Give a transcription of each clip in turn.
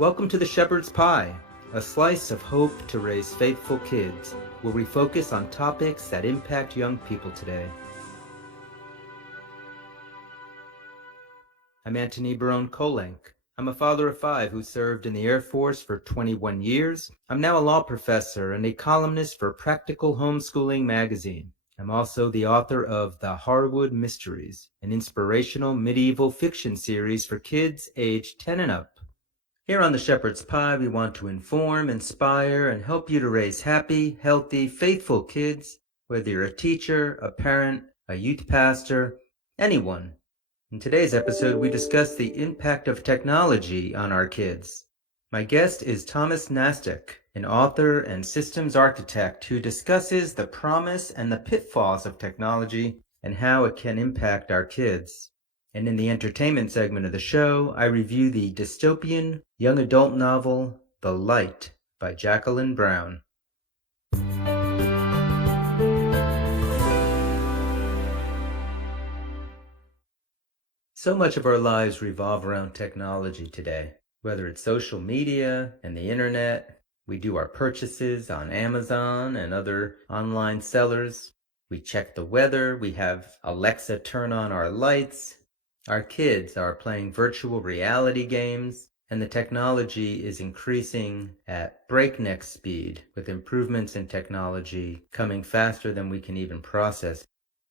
Welcome to the Shepherd's Pie, a slice of hope to raise faithful kids, where we focus on topics that impact young people today. I'm Antony Barone Kolenc. I'm a father of 5 who served in the Air Force for 21 years. I'm now a law professor and a columnist for Practical Homeschooling magazine. I'm also the author of The Harwood Mysteries, an inspirational medieval fiction series for kids aged 10 and up. Here on the Shepherd's Pie, we want to inform, inspire, and help you to raise happy, healthy, faithful kids, whether you're a teacher, a parent, a youth pastor, anyone. In today's episode, we discuss the impact of technology on our kids. My guest is Thomas Nastek, an author and systems architect who discusses the promise and the pitfalls of technology and how it can impact our kids. And in the entertainment segment of the show, I review the dystopian young adult novel, The Light by Jacqueline Brown. So much of our lives revolve around technology today, whether it's social media and the internet. We do our purchases on Amazon and other online sellers. We check the weather. We have Alexa turn on our lights. Our kids are playing virtual reality games, and the technology is increasing at breakneck speed, with improvements in technology coming faster than we can even process.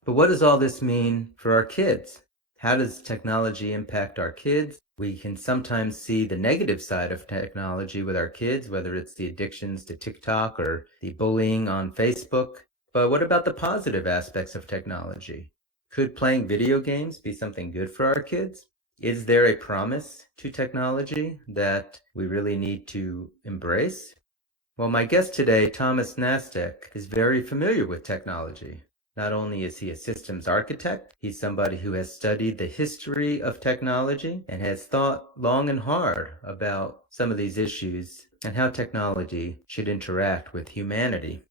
But what does all this mean for our kids? How does technology impact our kids? We can sometimes see the negative side of technology with our kids, whether it's the addictions to TikTok or the bullying on Facebook. But what about the positive aspects of technology? Could playing video games be something good for our kids? Is there a promise to technology that we really need to embrace? Well, my guest today, Thomas Nastek, is very familiar with technology. Not only is he a systems architect, he's somebody who has studied the history of technology and has thought long and hard about some of these issues and how technology should interact with humanity.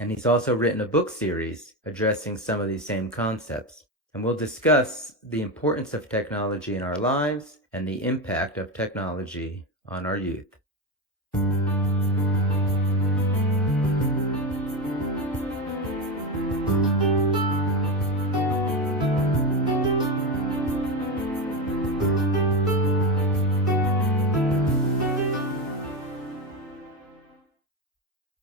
And he's also written a book series addressing some of these same concepts. And we'll discuss the importance of technology in our lives and the impact of technology on our youth.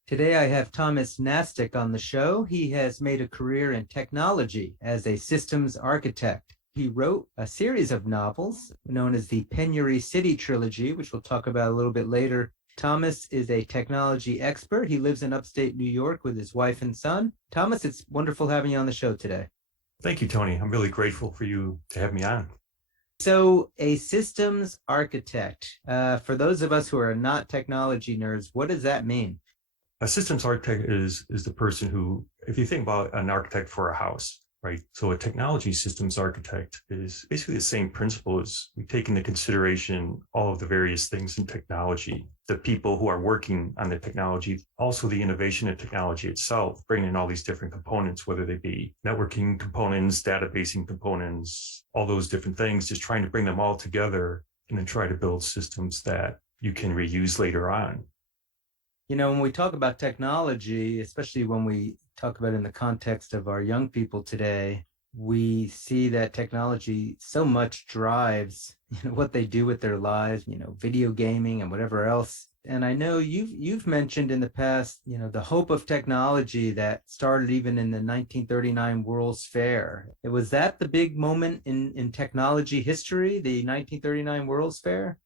Today I have Thomas Nastek on the show. He has made a career in technology as a systems architect. He wrote a series of novels known as the Penury City Trilogy, which we'll talk about a little bit later. Thomas is a technology expert. He lives in upstate New York with his wife and son. Thomas, it's wonderful having you on the show today. Thank you, Tony. I'm really grateful for you to have me on. So a systems architect, for those of us who are not technology nerds, what does that mean? A systems architect is the person who, if you think about an architect for a house, right? So a technology systems architect is basically the same principle as we take into consideration all of the various things in technology, the people who are working on the technology, also the innovation in technology itself, bringing in all these different components, whether they be networking components, databasing components, all those different things, just trying to bring them all together and then try to build systems that you can reuse later on. You know, when we talk about technology, especially when we talk about it in the context of our young people today, we see that technology so much drives, what they do with their lives, video gaming and whatever else. And I know you've mentioned in the past, the hope of technology that started even in the 1939 World's Fair. Was that the big moment in technology history, the 1939 World's Fair?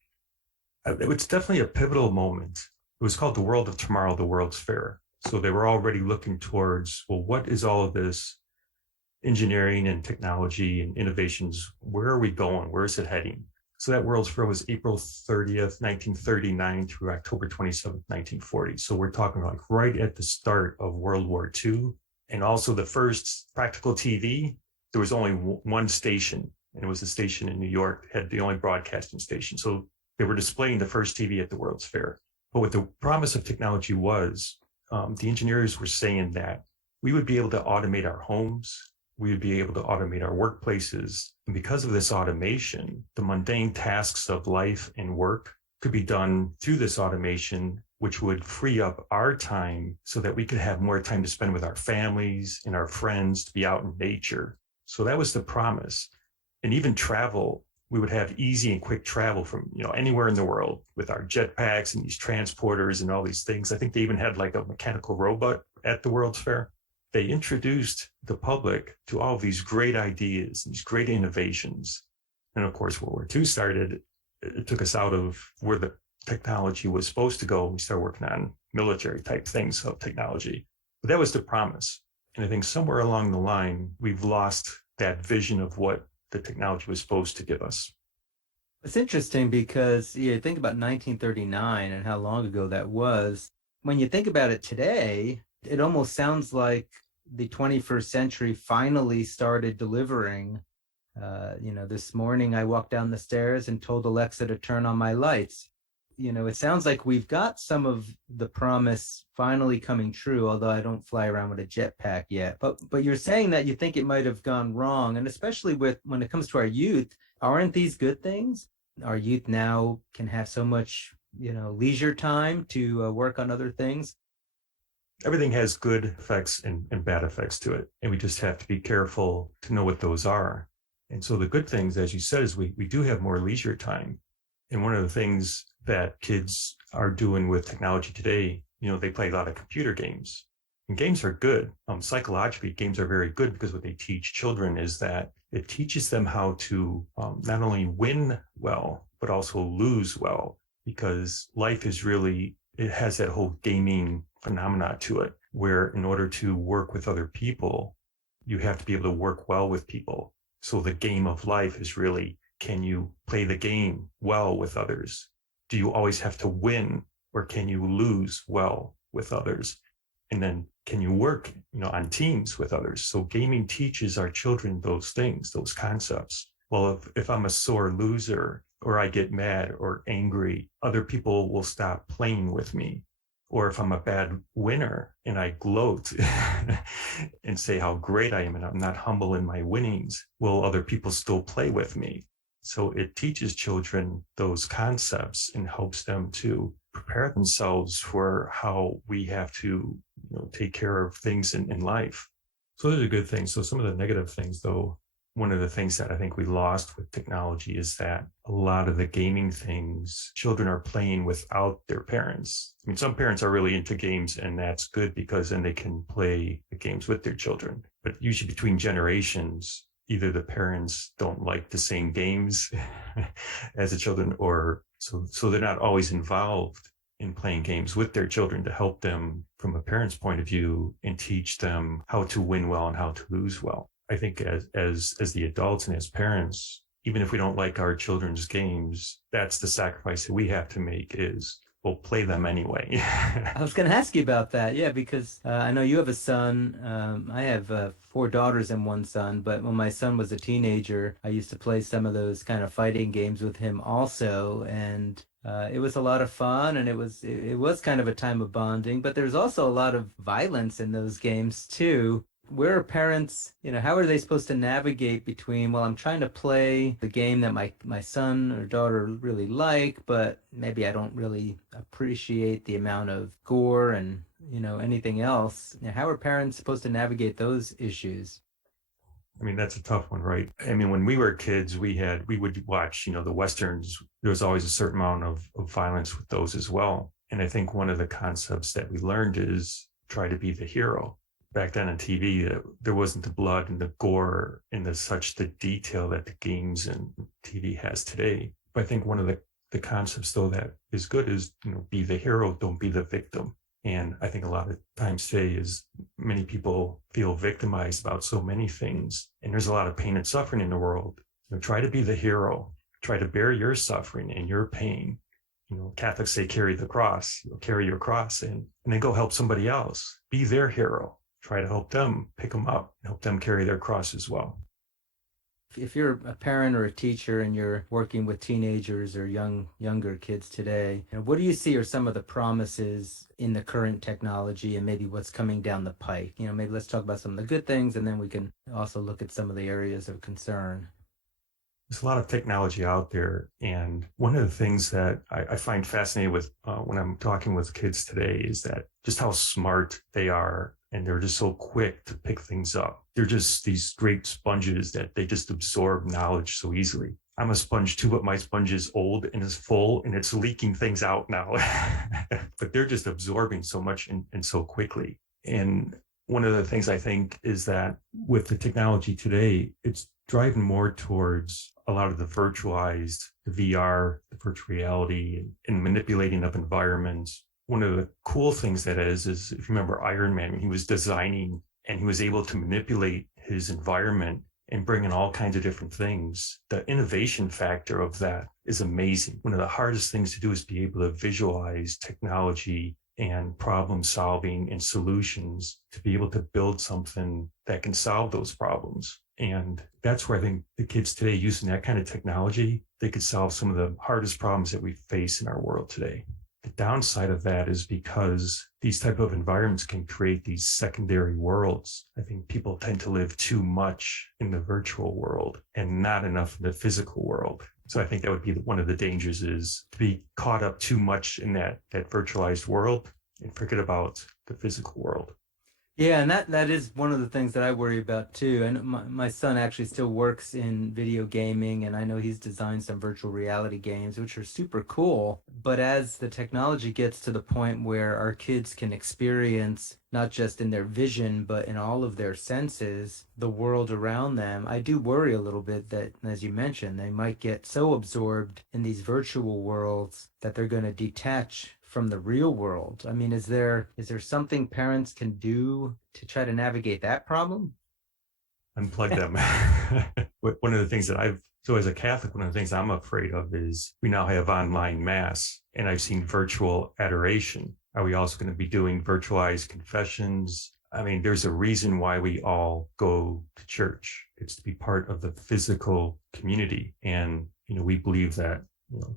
It's definitely a pivotal moment. It was called The World of Tomorrow, the World's Fair. So they were already looking towards, well, what is all of this engineering and technology and innovations? Where are we going? Where is it heading? So that World's Fair was April 30th, 1939 through October 27th, 1940. So we're talking like right at the start of World War II. And also the first practical TV, there was only one station, and it was the station in New York, had the only broadcasting station. So they were displaying the first TV at the World's Fair. But what the promise of technology was, the engineers were saying that we would be able to automate our homes, we would be able to automate our workplaces. And because of this automation, the mundane tasks of life and work could be done through this automation, which would free up our time so that we could have more time to spend with our families and our friends, to be out in nature. So that was the promise. And even travel, we would have easy and quick travel from anywhere in the world with our jetpacks and these transporters and all these things. I think they even had like a mechanical robot at the World's Fair. They introduced the public to all of these great ideas, these great innovations. And of course, World War II started. It took us out of where the technology was supposed to go. We started working on military type things of technology. But that was the promise. And I think somewhere along the line, we've lost that vision of what the technology was supposed to give us. It's interesting because you think about 1939 and how long ago that was. When you think about it today, it almost sounds like the 21st century finally started delivering. This morning I walked down the stairs and told Alexa to turn on my lights. It sounds like we've got some of the promise finally coming true, although I don't fly around with a jetpack yet. But you're saying that you think it might have gone wrong, and especially when it comes to our youth, aren't these good things? Our youth now can have so much, leisure time to work on other things. Everything has good effects and bad effects to it, and we just have to be careful to know what those are. And so the good things, as you said, is we do have more leisure time. And one of the things that kids are doing with technology today, they play a lot of computer games. And games are good. Psychologically, games are very good because what they teach children is that it teaches them how to not only win well, but also lose well, because life is really, it has that whole gaming phenomena to it, where in order to work with other people, you have to be able to work well with people. So the game of life is really, can you play the game well with others? Do you always have to win, or can you lose well with others? And then can you work, on teams with others? So gaming teaches our children those things, those concepts. Well, if I'm a sore loser, or I get mad or angry, other people will stop playing with me. Or if I'm a bad winner and I gloat and say how great I am and I'm not humble in my winnings, will other people still play with me? So it teaches children those concepts and helps them to prepare themselves for how we have to take care of things in life. So those are good things. So some of the negative things, though, one of the things that I think we lost with technology is that a lot of the gaming things, children are playing without their parents. I mean, some parents are really into games, and that's good because then they can play the games with their children. But usually between generations, either the parents don't like the same games as the children, or so they're not always involved in playing games with their children to help them from a parent's point of view and teach them how to win well and how to lose well. I think as the adults and as parents, even if we don't like our children's games, that's the sacrifice that we have to make is we'll play them anyway. I was going to ask you about that. Yeah, because I know you have a son. I have 4 daughters and 1 son, but when my son was a teenager, I used to play some of those kind of fighting games with him also. And it was a lot of fun, and it was kind of a time of bonding, but there's also a lot of violence in those games too. Where are parents, how are they supposed to navigate between, well, I'm trying to play the game that my son or daughter really like, but maybe I don't really appreciate the amount of gore and, anything else. How are parents supposed to navigate those issues? I mean, that's a tough one, right? I mean, when we were kids, we would watch, the Westerns. There was always a certain amount of violence with those as well. And I think one of the concepts that we learned is try to be the hero. Back then on TV, there wasn't the blood and the gore and the detail that the games and TV has today. But I think one of the concepts, though, that is good is, be the hero, don't be the victim. And I think a lot of times today is many people feel victimized about so many things. And there's a lot of pain and suffering in the world. Try to be the hero, try to bear your suffering and your pain. Catholics say carry the cross, carry your cross and then go help somebody else. Be their hero. Try to help them, pick them up, help them carry their cross as well. If you're a parent or a teacher and you're working with teenagers or younger kids today, what do you see are some of the promises in the current technology and maybe what's coming down the pike? Maybe let's talk about some of the good things, and then we can also look at some of the areas of concern. There's a lot of technology out there. And one of the things that I find fascinating with when I'm talking with kids today is that just how smart they are. And they're just so quick to pick things up. They're just these great sponges that they just absorb knowledge so easily. I'm a sponge too, but my sponge is old and is full and it's leaking things out now. But they're just absorbing so much and so quickly. And one of the things I think is that with the technology today, it's driving more towards a lot of the virtualized, the VR, the virtual reality, and manipulating of environments. One of the cool things that is if you remember Iron Man, when he was designing and he was able to manipulate his environment and bring in all kinds of different things, the innovation factor of that is amazing. One of the hardest things to do is be able to visualize technology and problem solving and solutions to be able to build something that can solve those problems. And that's where I think the kids today, using that kind of technology, they could solve some of the hardest problems that we face in our world today. The downside of that is because these type of environments can create these secondary worlds. I think people tend to live too much in the virtual world and not enough in the physical world. So I think that would be one of the dangers, is to be caught up too much in that virtualized world and forget about the physical world. Yeah, and that is one of the things that I worry about too. And my son actually still works in video gaming, and I know he's designed some virtual reality games, which are super cool. But as the technology gets to the point where our kids can experience, not just in their vision, but in all of their senses, the world around them, I do worry a little bit that, as you mentioned, they might get so absorbed in these virtual worlds that they're going to detach from the real world. I mean, is there something parents can do to try to navigate that problem? Unplug them. One of the things that so as a Catholic, one of the things I'm afraid of is we now have online mass, and I've seen virtual adoration. Are we also going to be doing virtualized confessions? I mean, there's a reason why we all go to church. It's to be part of the physical community. And, we believe that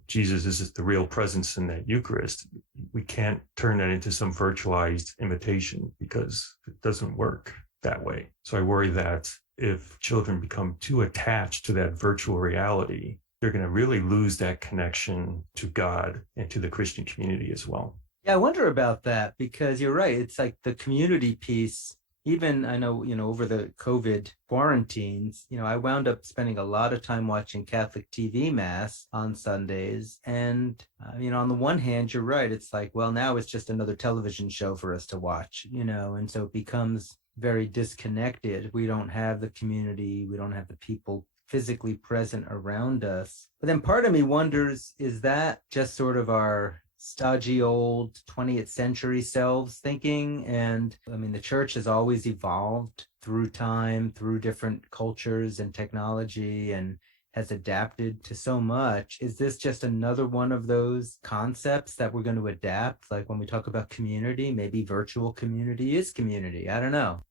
Jesus is the real presence in that Eucharist. We can't turn that into some virtualized imitation, because it doesn't work that way. So I worry that if children become too attached to that virtual reality, they're going to really lose that connection to God and to the Christian community as well. Yeah, I wonder about that, because you're right. It's like the community piece. Even I know, over the COVID quarantines, I wound up spending a lot of time watching Catholic TV Mass on Sundays. And, on the one hand, you're right. It's like, well, now it's just another television show for us to watch, and so it becomes very disconnected. We don't have the community, we don't have the people physically present around us. But then part of me wonders, is that just sort of our stodgy old 20th century selves thinking? And I mean, the church has always evolved through time, through different cultures and technology, and has adapted to so much. Is this just another one of those concepts that we're going to adapt? Like when we talk about community, maybe virtual community is community. I don't know.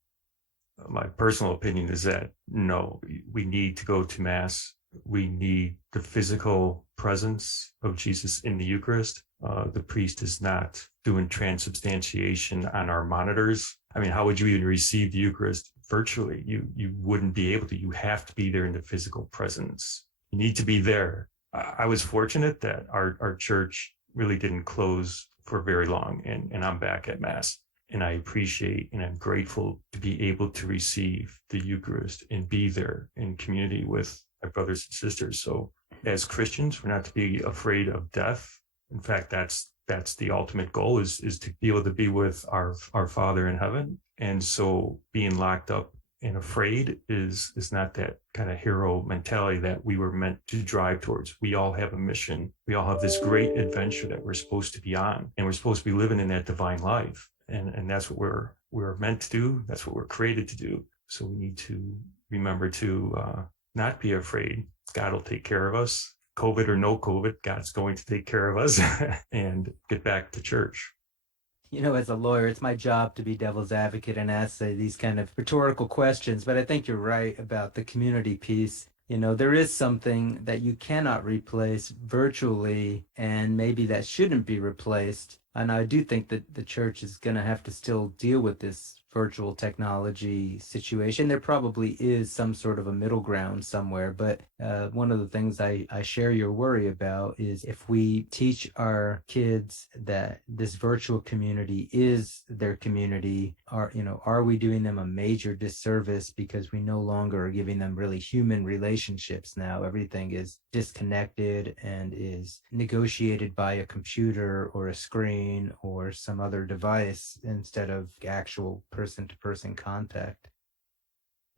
My personal opinion is that no, we need to go to Mass. We need the physical presence of Jesus in the Eucharist. The priest is not doing transubstantiation on our monitors. I mean, how would you even receive the Eucharist virtually? You wouldn't be able to. You have to be there in the physical presence. You need to be there. I was fortunate that our church really didn't close for very long, and I'm back at Mass. And I appreciate and I'm grateful to be able to receive the Eucharist and be there in community with my brothers and sisters. So as Christians, we're not to be afraid of death. In fact, that's the ultimate goal, is to be able to be with our Father in heaven. And so being locked up and afraid is not that kind of hero mentality that we were meant to drive towards. We all have a mission. We all have this great adventure that we're supposed to be on, and we're supposed to be living in that divine life. And that's what we're meant to do. That's what we're created to do. So we need to remember to not be afraid. God will take care of us. COVID or no COVID, God's going to take care of us and get back to church. As a lawyer, it's my job to be devil's advocate and ask these kind of rhetorical questions. But I think you're right about the community piece. There is something that you cannot replace virtually, and maybe that shouldn't be replaced. And I do think that the church is going to have to still deal with this virtual technology situation. There probably is some sort of a middle ground somewhere, but one of the things I share your worry about is if we teach our kids that this virtual community is their community, are we doing them a major disservice because we no longer are giving them really human relationships now? Everything is disconnected and is negotiated by a computer or a screen or some other device instead of actual person-to-person contact.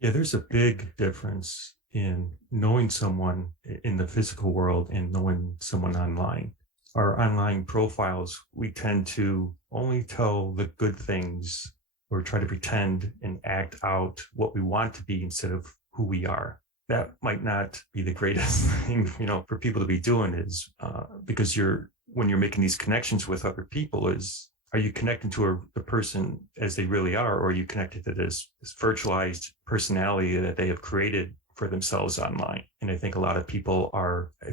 Yeah, there's a big difference in knowing someone in the physical world and knowing someone online. Our online profiles, we tend to only tell the good things or try to pretend and act out what we want to be instead of who we are. That might not be the greatest thing, for people to be doing is because when you're making these connections with other people are you connecting to the person as they really are, or are you connected to this virtualized personality that they have created for themselves online? And I think a lot of people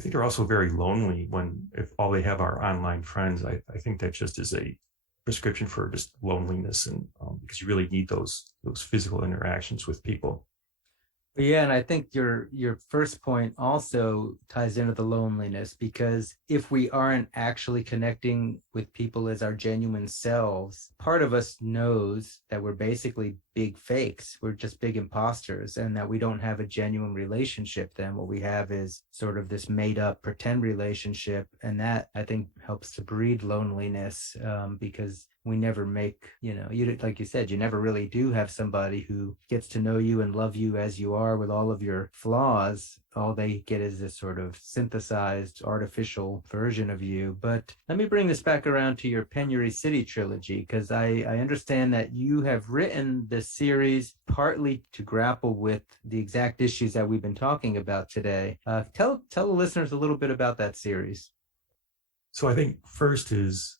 they're also very lonely if all they have are online friends. I think that just is a prescription for just loneliness, and because you really need those physical interactions with people. Yeah, and I think your first point also ties into the loneliness, because if we aren't actually connecting with people as our genuine selves, part of us knows that we're basically big fakes. We're just big imposters, and that we don't have a genuine relationship then. What we have is sort of this made up pretend relationship, and that I think helps to breed loneliness, because we never make, like you said, you never really do have somebody who gets to know you and love you as you are with all of your flaws. All they get is this sort of synthesized artificial version of you. But let me bring this back around to your Penury City trilogy, because I understand that you have written this series partly to grapple with the exact issues that we've been talking about today. Tell the listeners a little bit about that series. So I think first is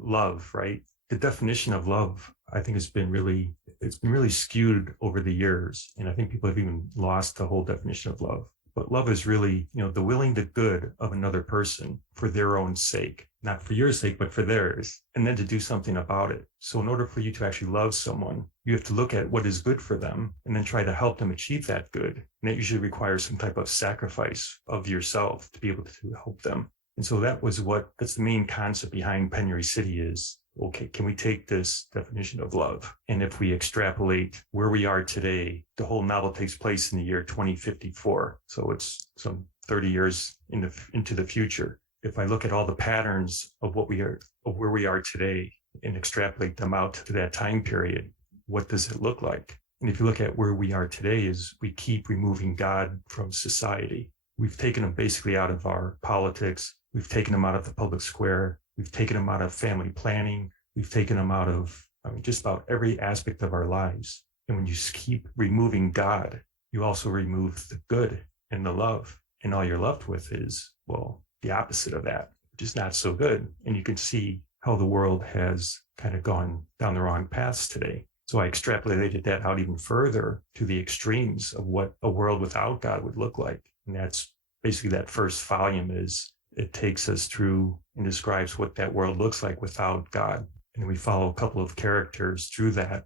love, right? The definition of love, I think, it's been really skewed over the years. And I think people have even lost the whole definition of love. But love is really, the willing the good of another person for their own sake, not for your sake, but for theirs, and then to do something about it. So in order for you to actually love someone, you have to look at what is good for them and then try to help them achieve that good. And that usually requires some type of sacrifice of yourself to be able to help them. And so that's the main concept behind Penury City is, okay, can we take this definition of love? And if we extrapolate where we are today, the whole novel takes place in the year 2054. So it's some 30 years into the future. If I look at all the patterns of where we are today and extrapolate them out to that time period, what does it look like? And if you look at where we are today, is we keep removing God from society. We've taken him basically out of our politics. We've taken him out of the public square. We've taken him out of family planning. We've taken him out of, just about every aspect of our lives. And when you keep removing God, you also remove the good and the love. And all you're left with is, well, the opposite of that, which is not so good. And you can see how the world has kind of gone down the wrong paths today. So I extrapolated that out even further to the extremes of what a world without God would look like. And that's basically that first volume it takes us through and describes what that world looks like without God. And we follow a couple of characters through that.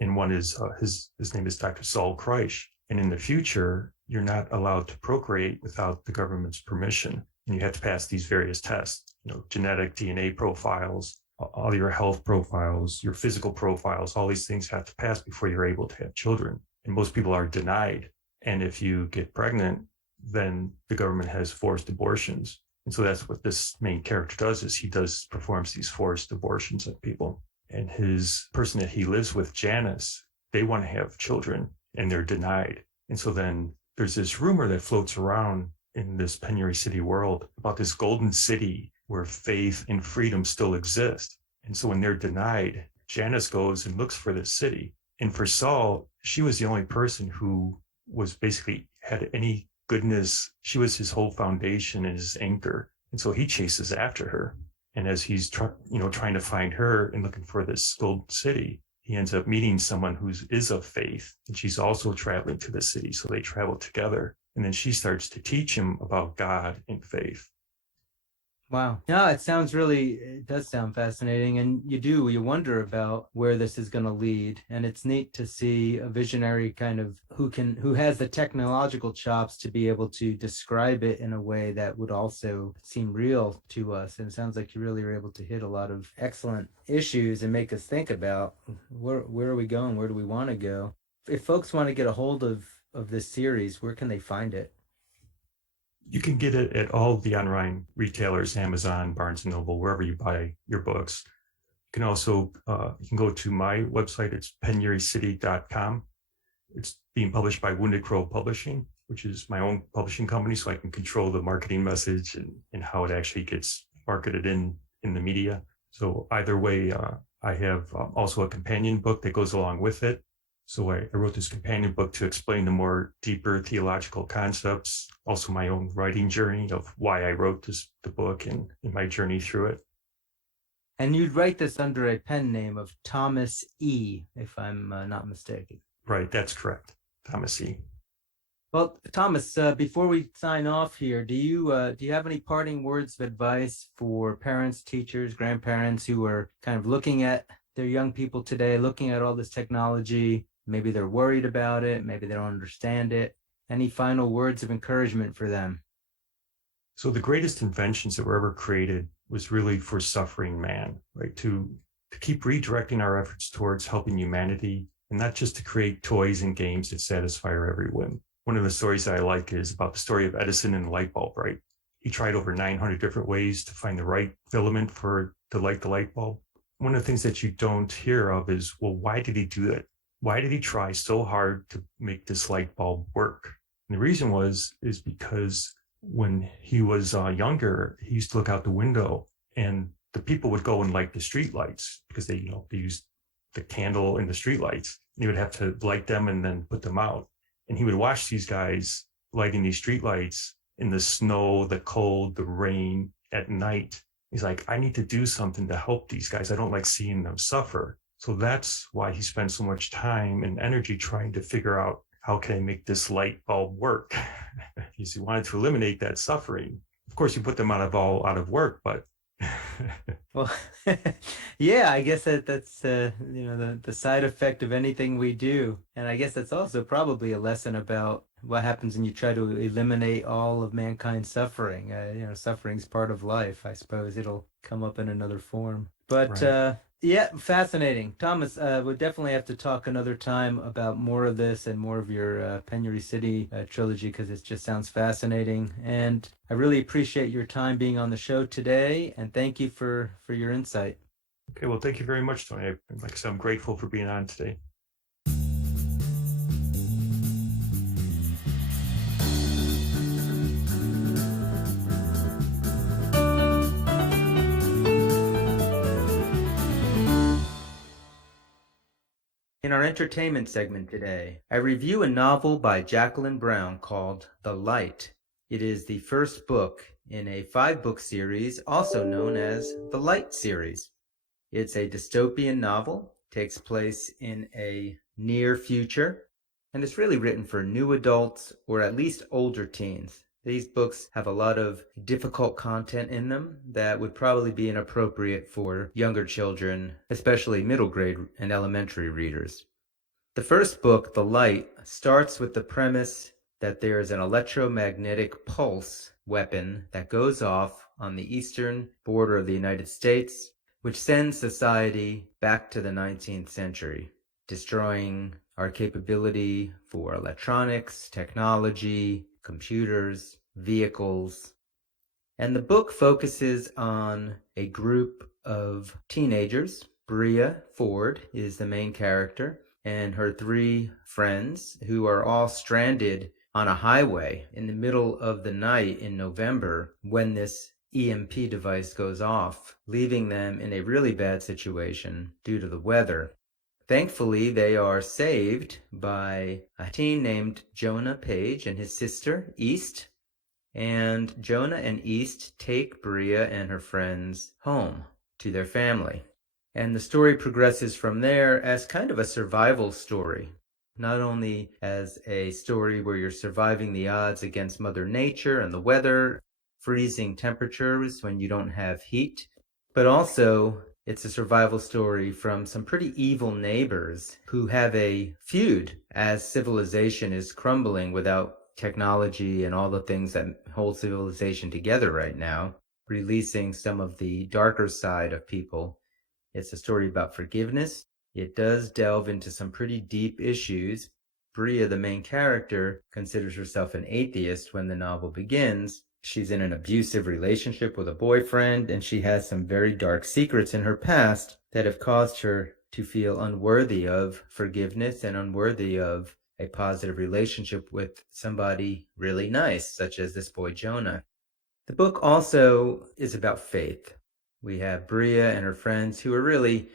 And one is, his name is Dr. Saul Kreisch. And in the future, you're not allowed to procreate without the government's permission. And you have to pass these various tests, genetic DNA profiles, all your health profiles, your physical profiles, all these things have to pass before you're able to have children. And most people are denied. And if you get pregnant, then the government has forced abortions. And so that's what this main character does, is he performs these forced abortions on people. And his person that he lives with, Janice, they want to have children and they're denied. And so then there's this rumor that floats around in this Penury City world about this golden city where faith and freedom still exist. And so when they're denied, Janice goes and looks for this city. And for Saul, she was the only person who was basically had any goodness. She was his whole foundation and his anchor. And so he chases after her. And as he's trying to find her and looking for this golden city, he ends up meeting someone who is of faith. And she's also traveling to the city. So they travel together. And then she starts to teach him about God and faith. Wow. No, it does sound fascinating. And you wonder about where this is going to lead. And it's neat to see a visionary kind of who has the technological chops to be able to describe it in a way that would also seem real to us. And it sounds like you really were able to hit a lot of excellent issues and make us think about where are we going? Where do we want to go? If folks want to get a hold of this series, where can they find it? You can get it at all the online retailers, Amazon, Barnes and Noble, wherever you buy your books. You can also you can go to my website. It's penurycity.com. It's being published by Wounded Crow Publishing, which is my own publishing company, so I can control the marketing message and how it actually gets marketed in the media. So either way, I have also a companion book that goes along with it. So I wrote this companion book to explain the more deeper theological concepts, also my own writing journey of why I wrote the book and my journey through it. And you'd write this under a pen name of Thomas E., if I'm not mistaken. Right, that's correct. Thomas E. Well, Thomas, before we sign off here, do you have any parting words of advice for parents, teachers, grandparents who are kind of looking at their young people today, looking at all this technology? Maybe they're worried about it, maybe they don't understand it. Any final words of encouragement for them? So the greatest inventions that were ever created was really for suffering man, right? To keep redirecting our efforts towards helping humanity, and not just to create toys and games that satisfy our every whim. One of the stories that I like is about the story of Edison and the light bulb, right? He tried over 900 different ways to find the right filament to light the light bulb. One of the things that you don't hear of is, well, why did he do that? Why did he try so hard to make this light bulb work? And the reason is because when he was younger, he used to look out the window and the people would go and light the street lights because they used the candle in the street lights. He would have to light them and then put them out. And he would watch these guys lighting these street lights in the snow, the cold, the rain at night. He's like, I need to do something to help these guys. I don't like seeing them suffer. So that's why he spent so much time and energy trying to figure out, how can I make this light bulb work? Because he wanted to eliminate that suffering. Of course, you put them out of work, but Well, yeah, I guess that's the side effect of anything we do, and I guess that's also probably a lesson about what happens when you try to eliminate all of mankind's suffering. Suffering's part of life. I suppose it'll come up in another form, but right. yeah, fascinating. Thomas, we'll definitely have to talk another time about more of this and more of your Penury City trilogy because it just sounds fascinating. And I really appreciate your time being on the show today, and thank you for your insight. Okay, well, thank you very much, Tony. Like I said, I'm grateful for being on today. In our entertainment segment today, I review a novel by Jacqueline Brown called The Light. It is the first book in a 5-book series also known as the Light series. It's a dystopian novel, takes place in a near future, and it's really written for new adults or at least older teens. These books have a lot of difficult content in them that would probably be inappropriate for younger children, especially middle grade and elementary readers. The first book, The Light, starts with the premise that there is an electromagnetic pulse weapon that goes off on the eastern border of the United States, which sends society back to the 19th century, destroying our capability for electronics, technology, computers, vehicles. And the book focuses on a group of teenagers. Bria Ford is the main character, and her 3 friends who are all stranded on a highway in the middle of the night in November when this EMP device goes off, leaving them in a really bad situation due to the weather. Thankfully, they are saved by a teen named Jonah Page and his sister, East. And Jonah and East take Bria and her friends home to their family. And the story progresses from there as kind of a survival story. Not only as a story where you're surviving the odds against Mother Nature and the weather freezing temperatures when you don't have heat. But also, it's a survival story from some pretty evil neighbors who have a feud as civilization is crumbling without technology and all the things that hold civilization together right now, releasing some of the darker side of people. It's a story about forgiveness. It does delve into some pretty deep issues. Bria, the main character, considers herself an atheist when the novel begins. She's in an abusive relationship with a boyfriend, and she has some very dark secrets in her past that have caused her to feel unworthy of forgiveness and unworthy of a positive relationship with somebody really nice, such as this boy Jonah. The book also is about faith. We have Bria and her friends who are really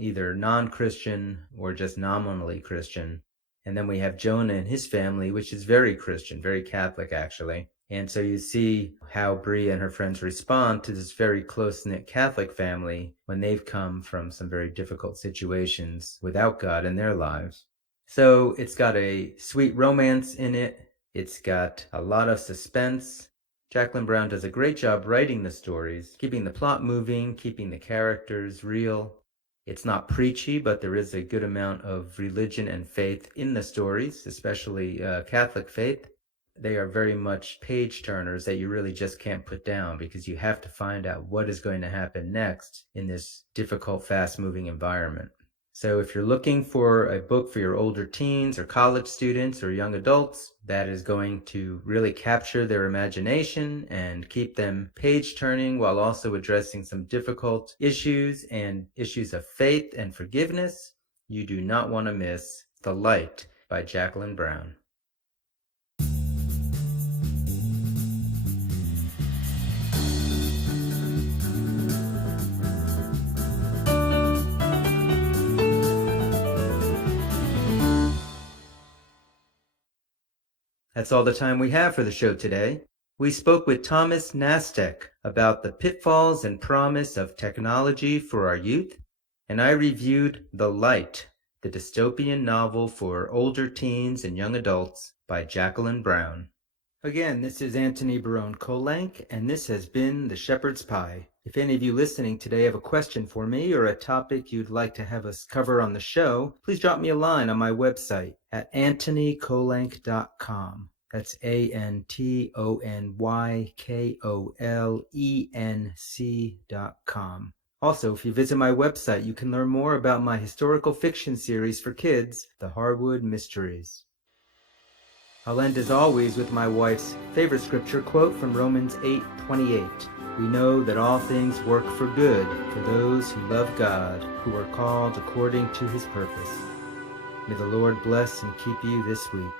either non-Christian or just nominally Christian. And then we have Jonah and his family, which is very Christian, very Catholic actually. And so you see how Bria and her friends respond to this very close-knit Catholic family when they've come from some very difficult situations without God in their lives. So it's got a sweet romance in it. It's got a lot of suspense. Jacqueline Brown does a great job writing the stories, keeping the plot moving, keeping the characters real. It's not preachy, but there is a good amount of religion and faith in the stories, especially Catholic faith. They are very much page turners that you really just can't put down because you have to find out what is going to happen next in this difficult, fast-moving environment. So if you're looking for a book for your older teens or college students or young adults that is going to really capture their imagination and keep them page turning while also addressing some difficult issues and issues of faith and forgiveness, you do not want to miss The Light by Jacqueline Brown. That's all the time we have for the show today. We spoke with Thomas Nastek about the pitfalls and promise of technology for our youth, and I reviewed The Light, the dystopian novel for older teens and young adults by Jacqueline Brown. Again, this is Antony Barone Kolenc, and this has been The Shepherd's Pie. If any of you listening today have a question for me or a topic you'd like to have us cover on the show, please drop me a line on my website at antonykolenc.com. That's AntonyKolenc.com. Also, if you visit my website, you can learn more about my historical fiction series for kids, The Harwood Mysteries. I'll end as always with my wife's favorite scripture quote from Romans 8:28. We know that all things work for good for those who love God, who are called according to his purpose. May the Lord bless and keep you this week.